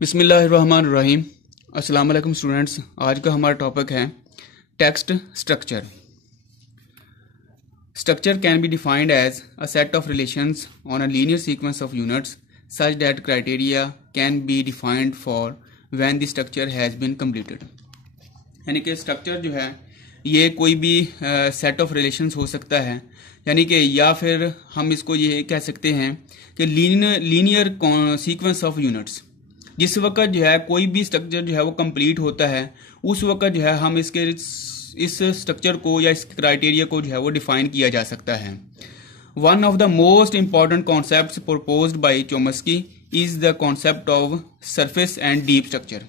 बिस्मिल्लाहिर्रहमानिर्रहीम। अस्सलाम वालेकुम स्टूडेंट्स। आज का हमारा टॉपिक है text structure. Structure can be defined as a set of relations on a linear sequence of units such that criteria can be defined for when the structure has been completed. यानी कि structure जो है ये कोई भी set of relations हो सकता है, यानी कि या फिर हम इसको ये कह सकते हैं कि लीनियर सीक्वेंस ऑफ यूनिट्स। जिस वक्त जो है कोई भी स्ट्रक्चर जो है वो कंप्लीट होता है उस वक्त जो है हम इस स्ट्रक्चर को या इस क्राइटेरिया को जो है वो डिफाइन किया जा सकता है। One of the most important concepts proposed by Chomsky is the concept of surface and deep structure.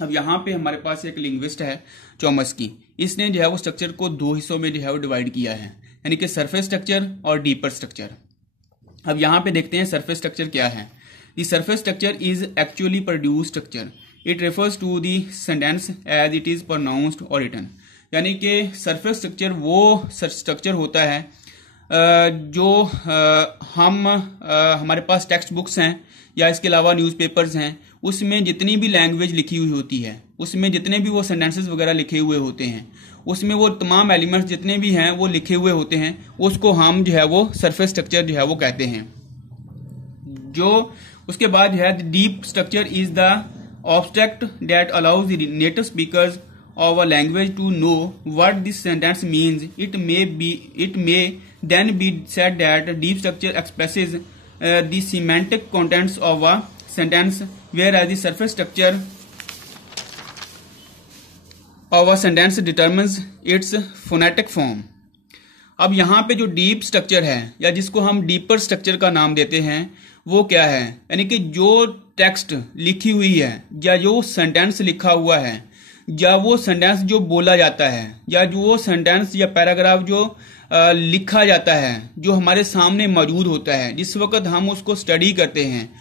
अब यहाँ पे हमारे पास एक लिंग्विस्ट है चोम्स्की, इसने जो है वो स्ट्रक्चर को दो हिस्सों में जो है वो डिवाइड किया है, यानी कि सरफेस स्ट्रक्चर और डीपर स्ट्रक्चर। अब यहाँ पे देखते हैं सरफेस स्ट्रक्चर क्या है। The surface structure is actually produced structure. It refers to the sentence as it is pronounced or written. यानी कि सरफेस स्ट्रक्चर वो स्ट्रक्चर होता है जो हमारे पास टेक्स्ट बुक्स हैं या इसके अलावा न्यूज़पेपर्स हैं, उसमें जितनी भी लैंग्वेज लिखी हुई होती है, उसमें जितने भी वो सेंटेंसेस वगैरह लिखे हुए होते हैं, उसमें वो तमाम एलिमेंट्स जितने भी हैं वो लिखे हुए होते हैं, उसको हम जो है वो सरफेस स्ट्रक्चर जो है वो कहते हैं। जो उसके बाद है deep structure is the abstract that allows the native speakers of a language to know what this sentence means. It may then be said that deep structure expresses the semantic contents of a sentence whereas the surface structure of a sentence determines its phonetic form. अब यहाँ पे जो deep structure है या जिसको हम deeper structure का नाम देते हैं वो क्या है, यानी कि जो टेक्स्ट लिखी हुई है या जो सेंटेंस लिखा हुआ है या वो सेंटेंस जो बोला जाता है या जो वो सेंटेंस या पैराग्राफ जो लिखा जाता है जो हमारे सामने मौजूद होता है, जिस वक्त हम उसको स्टडी करते हैं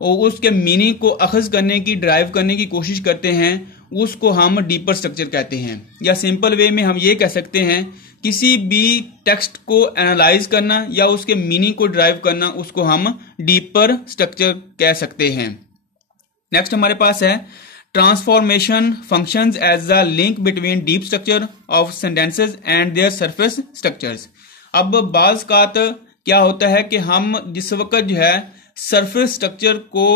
और उसके मीनिंग को अखज़ करने की ड्राइव करने की कोशिश करते हैं, उसको हम डीपर स्ट्रक्चर कहते हैं। या सिंपल वे में हम ये कह सकते हैं किसी भी टेक्स्ट को एनालाइज करना या उसके मीनिंग को ड्राइव करना, उसको हम डीपर स्ट्रक्चर कह सकते हैं। नेक्स्ट हमारे पास है transformation functions as a link between deep structure of sentences and their surface structures. अब बाज़ कात क्या होता है कि हम जिस वक्त जो है सरफेस स्ट्रक्चर को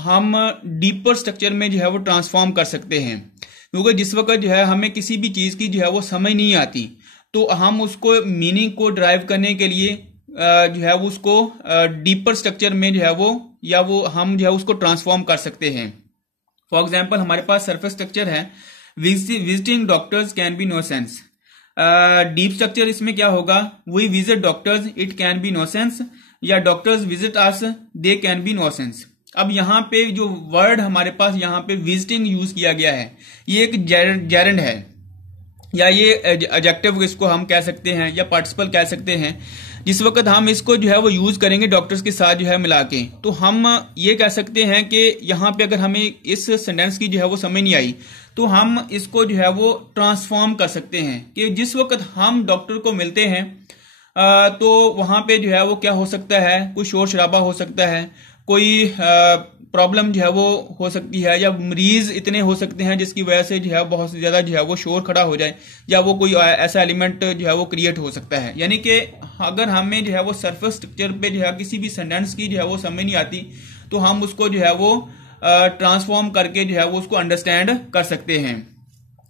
हम डीपर स्ट्रक्चर में जो है वो ट्रांसफॉर्म कर सकते हैं, क्योंकि जिस वक्त जो है हमें किसी भी चीज़ की जो है वो समझ नहीं आती तो हम उसको मीनिंग को ड्राइव करने के लिए जो है वो उसको डीपर स्ट्रक्चर में जो है वो या वो हम जो है उसको ट्रांसफॉर्म कर सकते हैं। फॉर एग्जांपल हमारे पास सरफेस स्ट्रक्चर है visiting doctors can be no sense. Deep structure इसमें क्या होगा, we visit doctors it can be no sense, या doctors visit us they can be no sense. अब यहाँ पे जो वर्ड हमारे पास यहाँ पे विजिटिंग यूज किया गया है, ये एक जेरेंड है या ये एडजेक्टिव इसको हम कह सकते हैं या पार्टिसिपल कह सकते हैं। जिस वक्त हम इसको जो है वो यूज करेंगे डॉक्टर्स के साथ जो है मिला के, तो हम ये कह सकते हैं कि यहाँ पे अगर हमें इस सेंटेंस की जो है वो समझ नहीं आई तो हम इसको जो है वो ट्रांसफॉर्म कर सकते हैं कि जिस वक्त हम डॉक्टर को मिलते हैं तो वहां पे जो है वो क्या हो सकता है, कोई शोर शराबा हो सकता है, कोई प्रॉब्लम जो है वो हो सकती है, या मरीज इतने हो सकते हैं जिसकी वजह से जो है बहुत ज्यादा जो है वो शोर खड़ा हो जाए, या वो कोई ऐसा एलिमेंट जो है वो क्रिएट हो सकता है। यानी कि अगर हमें जो है वो सरफेस स्ट्रक्चर पे जो है किसी भी सेंटेंस की जो है वो समझ नहीं आती तो हम उसको जो है वो ट्रांसफॉर्म करके जो है वो उसको अंडरस्टैंड कर सकते हैं।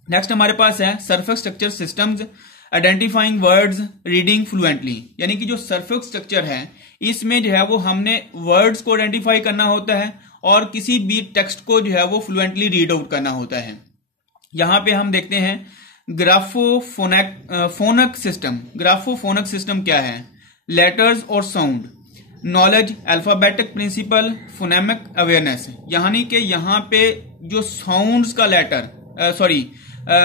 नेक्स्ट हमारे पास है surface structure systems identifying words reading fluently. यानी कि जो सरफेस स्ट्रक्चर है इसमें जो है वो हमने वर्ड्स को आइडेंटिफाई करना होता है और किसी भी टेक्स्ट को जो है वो फ्लुएंटली रीड आउट करना होता है। यहाँ पे हम देखते हैं ग्राफोफोनिक सिस्टम। ग्राफोफोनिक सिस्टम क्या है, लेटर्स और sound, knowledge, alphabetic principle, phonemic awareness. यानी कि यहाँ पे जो साउंड्स का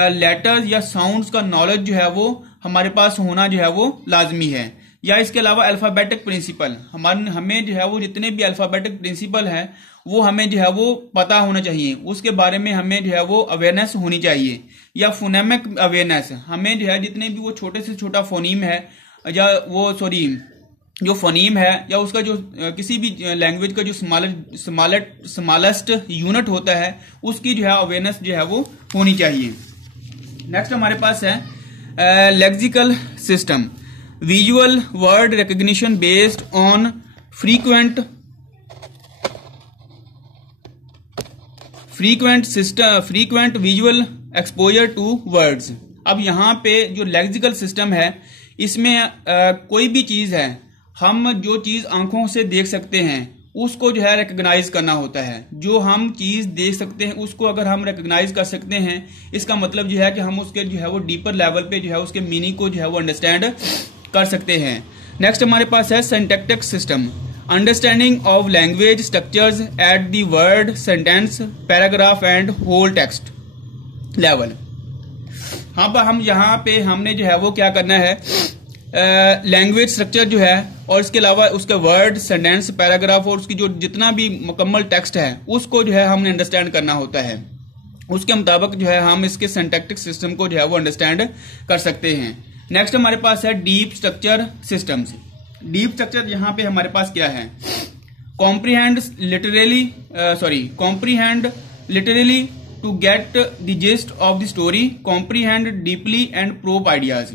लेटर्स या साउंड्स का नॉलेज जो है वो हमारे पास होना जो है वो लाजमी है। या इसके अलावा अल्फाबेटिक प्रिंसिपल, हमें जो है वो जितने भी अल्फाबेटिक प्रिंसिपल है वो हमें जो है वो पता होना चाहिए, उसके बारे में हमें जो है वो अवेयरनेस होनी चाहिए। या फोनेमिक अवेयरनेस, हमें जो है जितने भी वो छोटे से छोटा फोनीम है या वो जो फोनीम है या उसका जो किसी भी लैंग्वेज का जो स्मॉलेस्ट यूनिट होता है उसकी जो है अवेयरनेस जो है वो होनी चाहिए। नेक्स्ट हमारे पास है lexical system, visual word recognition based on frequent visual exposure to words. अब यहाँ पे जो लेक्सिकल सिस्टम है इसमें कोई भी चीज है, हम जो चीज आंखों से देख सकते हैं उसको जो है रिकग्नाइज करना होता है। जो हम चीज देख सकते हैं उसको अगर हम रिकग्नाइज कर सकते हैं, इसका मतलब जो है कि हम उसके जो है वो डीपर लेवल पे जो है उसके मीनिंग को जो है वो अंडरस्टैंड कर सकते हैं। नेक्स्ट हमारे पास है syntactic system, understanding of language structures at the word, sentence, paragraph and whole text level. हाँ, हम यहाँ पे हमने जो है वो क्या करना है, लैंग्वेज स्ट्रक्चर जो है और इसके अलावा उसके वर्ड, सेंटेंस, पैराग्राफ और उसकी जो जितना भी मुकम्मल टेक्स्ट है उसको जो है हमने अंडरस्टैंड करना होता है। उसके मुताबिक जो है हम इसके सिंटैक्टिक सिस्टम को जो है वो अंडरस्टैंड कर सकते हैं। नेक्स्ट हमारे पास है deep structure systems. Deep structure यहाँ पे हमारे पास क्या है, comprehend literally to get the gist of the story, comprehend deeply and probe ideas.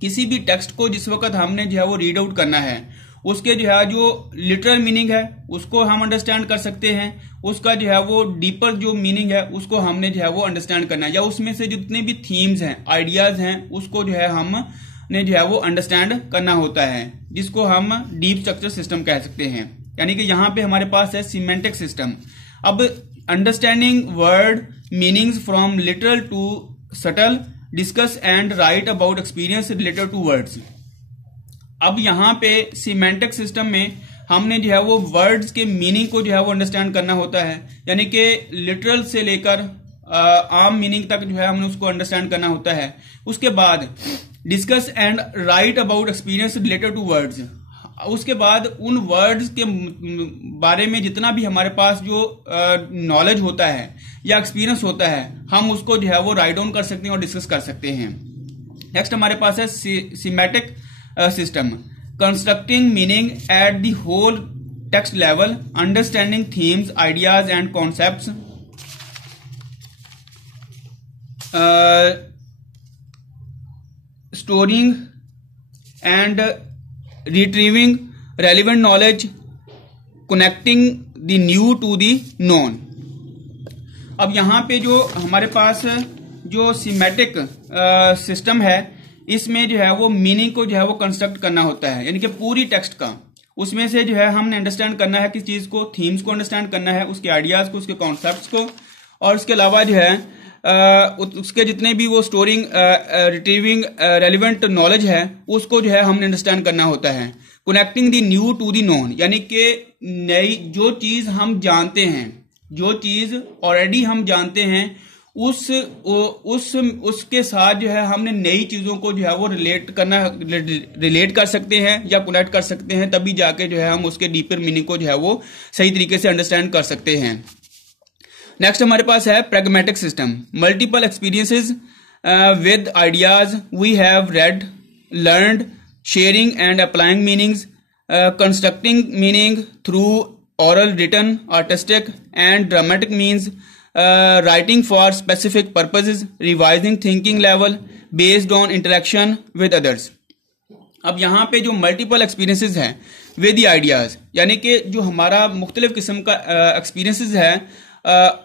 किसी भी टेक्स्ट को जिस वक्त हमने जो है वो रीड आउट करना है उसके जो है जो लिटरल मीनिंग है उसको हम अंडरस्टैंड कर सकते हैं, उसका जो है वो डीपर जो मीनिंग है उसको हमने जो है वो अंडरस्टैंड करना है, या उसमें से जितने भी थीम्स हैं, आइडियाज हैं, उसको जो है हमने जो है वो अंडरस्टैंड करना होता है, जिसको हम डीप स्ट्रक्चर सिस्टम कह सकते हैं। यानी कि यहाँ पे हमारे पास है सिमेंटिक सिस्टम। अब understanding word meanings from literal to subtle, discuss and write about experience related to words. अब यहाँ पे सिमेंटिक सिस्टम में हमने जो है वो वर्ड्स के मीनिंग को जो है वो अंडरस्टैंड करना होता है, यानी कि लिटरल से लेकर आम मीनिंग तक जो है हमने उसको अंडरस्टैंड करना होता है। उसके बाद discuss and write about experience related to words. उसके बाद उन वर्ड्स के बारे में जितना भी हमारे पास जो नॉलेज होता है या एक्सपीरियंस होता है हम उसको जो है वो राइट डाउन कर सकते हैं और डिस्कस कर सकते हैं। नेक्स्ट हमारे पास है semantic system, constructing meaning at the whole text level, understanding themes, ideas and concepts, storing and retrieving relevant knowledge, connecting the new to the known. अब यहाँ पे जो हमारे पास जो सीमेटिक सिस्टम है इसमें जो है वो मीनिंग को जो है वो कंस्ट्रक्ट करना होता है, यानी कि पूरी टेक्स्ट का उसमें से जो है हमने अंडरस्टैंड करना है किस चीज को, थीम्स को अंडरस्टैंड करना है, उसके आइडियाज को, उसके कॉन्सेप्ट्स को, और उसके अलावा जो है उसके जितने भी वो स्टोरिंग रिट्रीविंग रेलिवेंट नॉलेज है उसको जो है हमने अंडरस्टैंड करना होता है। Connecting the new to the known, यानी कि नई जो चीज हम जानते हैं, जो चीज ऑलरेडी हम जानते हैं उसके साथ जो है हमने नई चीजों को जो है वो रिलेट कर सकते हैं या कनेक्ट कर सकते हैं, तभी जाके जो है हम उसके डीपर मीनिंग को जो है वो सही तरीके से अंडरस्टैंड कर सकते हैं। नेक्स्ट हमारे पास है pragmatic system, multiple experiences with ideas we have read, learned, sharing and applying meanings, constructing meaning through oral, written, artistic and dramatic means, writing for specific purposes, revising thinking level based on interaction with others। अब यहाँ पे जो multiple experiences है with the ideas, यानी कि जो हमारा मुख्तलिफ किस्म का एक्सपीरियंसेस है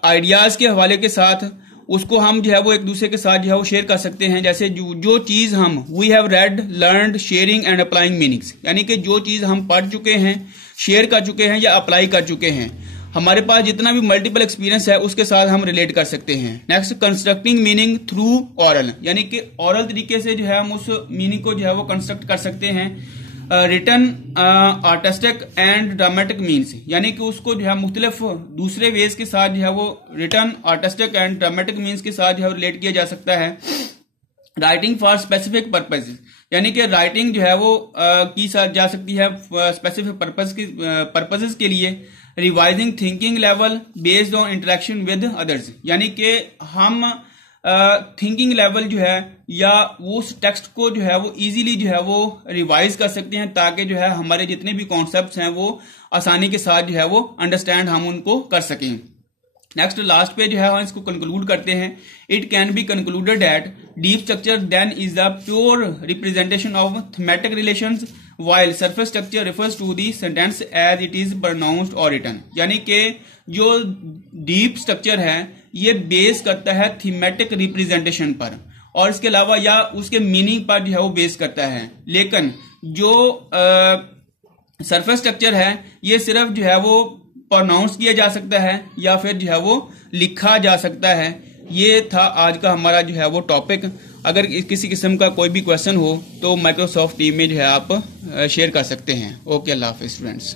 आइडियाज के हवाले के साथ, उसको हम जो है वो एक दूसरे के साथ जो है वो शेयर कर सकते हैं। जैसे जो चीज हम we have read, learned, sharing and applying meanings, यानी कि जो चीज हम पढ़ चुके हैं, शेयर कर चुके हैं या अप्लाई कर चुके हैं, हमारे पास जितना भी मल्टीपल एक्सपीरियंस है उसके साथ हम रिलेट कर सकते हैं। Next constructing meaning through oral, यानी कि ऑरल तरीके से जो है हम उस मीनिंग को जो है वो कंस्ट्रक्ट कर सकते हैं। Written, artistic and dramatic means, यानी कि उसको जो है मुख्तलिफ दूसरे वेज के साथ जो है वो written, artistic and dramatic means के साथ जो है रिलेट किया जा सकता है। राइटिंग फॉर स्पेसिफिक पर्पज, यानी कि राइटिंग जो है वो की जा सकती है स्पेसिफिक पर्पजेस के लिए। Revising thinking level based on interaction with others, यानी कि हम थिंकिंग लेवल जो है या उस टेक्स्ट को जो है वो इजीली जो है वो रिवाइज कर सकते हैं, ताकि जो है हमारे जितने भी कॉन्सेप्ट्स हैं वो आसानी के साथ जो है वो अंडरस्टैंड हम उनको कर सकें। नेक्स्ट लास्ट पे जो है हम इसको कंक्लूड करते हैं। It can be concluded that deep structure then is the pure representation of thematic relations while surface structure refers to the sentence as it is pronounced or written। यानी कि जो डीप स्ट्रक्चर है ये base करता है thematic representation पर, और इसके अलावा या उसके मीनिंग पर जो है वो बेस करता है। लेकिन जो सरफेस स्ट्रक्चर है ये सिर्फ जो है वो प्रोनाउंस किया जा सकता है या फिर जो है वो लिखा जा सकता है। ये था आज का हमारा जो है वो टॉपिक। अगर किसी किस्म का कोई भी क्वेश्चन हो तो माइक्रोसॉफ्ट टीम में जो है आप शेयर कर सकते हैं। ओके, अल्लाह हाफिज़ स्टूडेंट्स।